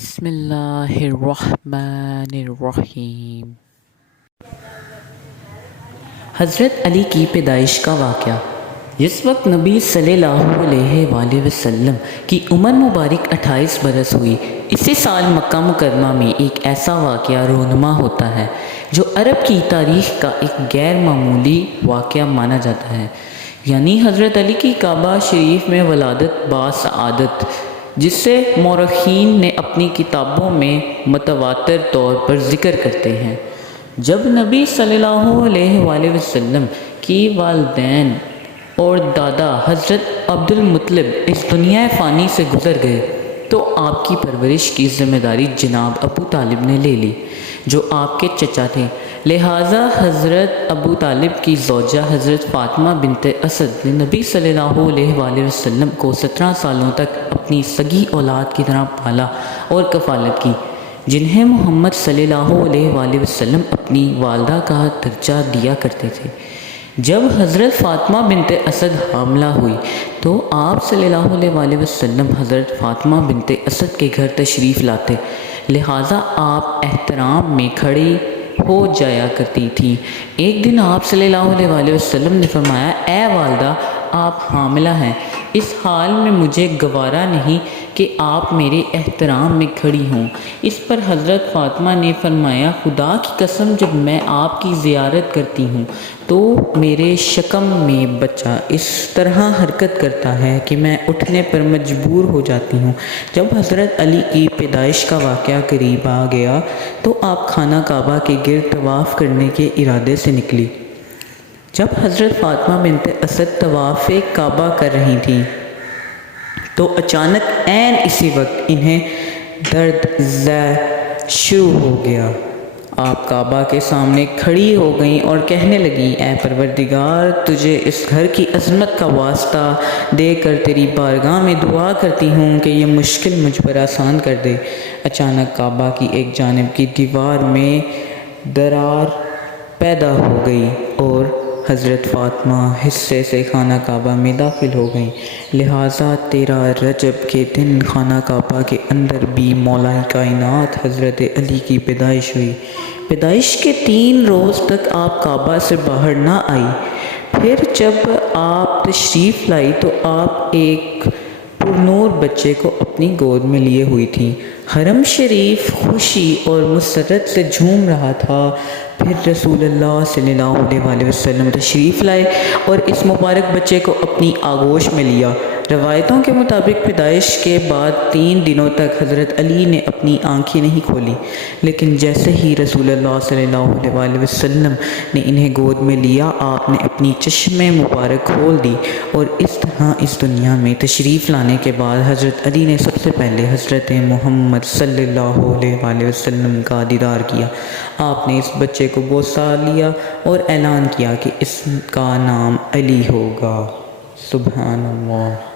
بسم اللہ الرحمن الرحیم۔ حضرت علی کی پیدائش کا واقعہ۔ جس وقت نبی صلی اللہ علیہ وآلہ وسلم کی عمر مبارک 28 برس ہوئی، اسی سال مکہ مکرمہ میں ایک ایسا واقعہ رونما ہوتا ہے جو عرب کی تاریخ کا ایک غیر معمولی واقعہ مانا جاتا ہے، یعنی حضرت علی کی کعبہ شریف میں ولادت باسعادت، جس سے مورخین نے اپنی کتابوں میں متواتر طور پر ذکر کرتے ہیں۔ جب نبی صلی اللہ علیہ وآلہ وسلم کی والدین اور دادا حضرت عبد المطلب اس دنیا فانی سے گزر گئے تو آپ کی پرورش کی ذمہ داری جناب ابو طالب نے لے لی، جو آپ کے چچا تھے۔ لہٰذا حضرت ابو طالب کی زوجہ حضرت فاطمہ بنت اسد نے نبی صلی اللہ علیہ وآلہ وسلم کو 17 سالوں تک اپنی سگی اولاد کی طرح پالا اور کفالت کی، جنہیں محمد صلی اللہ علیہ وآلہ وسلم اپنی والدہ کا درجہ دیا کرتے تھے۔ جب حضرت فاطمہ بنت اسد حاملہ ہوئی تو آپ صلی اللہ علیہ وآلہ وسلم حضرت فاطمہ بنت اسد کے گھر تشریف لاتے، لہٰذا آپ احترام میں کھڑی ہو جایا کرتی تھیں۔ ایک دن آپ صلی اللہ علیہ وآلہ وسلم نے فرمایا، اے والدہ، آپ حاملہ ہیں، اس حال میں مجھے گوارا نہیں کہ آپ میرے احترام میں کھڑی ہوں۔ اس پر حضرت فاطمہ نے فرمایا، خدا کی قسم، جب میں آپ کی زیارت کرتی ہوں تو میرے شکم میں بچہ اس طرح حرکت کرتا ہے کہ میں اٹھنے پر مجبور ہو جاتی ہوں۔ جب حضرت علی کی پیدائش کا واقعہ قریب آ گیا تو آپ خانہ کعبہ کے گرد طواف کرنے کے ارادے سے نکلی۔ جب حضرت فاطمہ بنت اسد طواف کعبہ کر رہی تھیں تو اچانک عین اسی وقت انہیں درد ذہ شروع ہو گیا۔ آپ کعبہ کے سامنے کھڑی ہو گئیں اور کہنے لگیں، اے پروردگار، تجھے اس گھر کی عظمت کا واسطہ دے کر تیری بارگاہ میں دعا کرتی ہوں کہ یہ مشکل مجھ پر آسان کر دے۔ اچانک کعبہ کی ایک جانب کی دیوار میں درار پیدا ہو گئی اور حضرت فاطمہ حصے سے خانہ کعبہ میں داخل ہو گئیں، لہٰذا 13 رجب کے دن خانہ کعبہ کے اندر بھی مولا کائنات حضرت علی کی پیدائش ہوئی۔ پیدائش کے 3 روز تک آپ کعبہ سے باہر نہ آئی۔ پھر جب آپ تشریف لائی تو آپ ایک پرنور بچے کو اپنی گود میں لیے ہوئی تھیں۔ حرم شریف خوشی اور مسرت سے جھوم رہا تھا۔ پھر رسول اللہ صلی اللہ علیہ وآلہ وسلم تشریف لائے اور اس مبارک بچے کو اپنی آغوش میں لیا۔ روایتوں کے مطابق پیدائش کے بعد 3 دنوں تک حضرت علی نے اپنی آنکھیں نہیں کھولی، لیکن جیسے ہی رسول اللہ صلی اللہ علیہ وآلہ وسلم نے انہیں گود میں لیا، آپ نے اپنی چشمیں مبارک کھول دی اور اس طرح اس دنیا میں تشریف لانے کے بعد حضرت علی نے سب سے پہلے حضرت محمد صلی اللہ علیہ وآلہ وسلم کا دیدار کیا۔ آپ نے اس بچے کو بوسہ لیا اور اعلان کیا کہ اس کا نام علی ہوگا۔ سبحان اللہ۔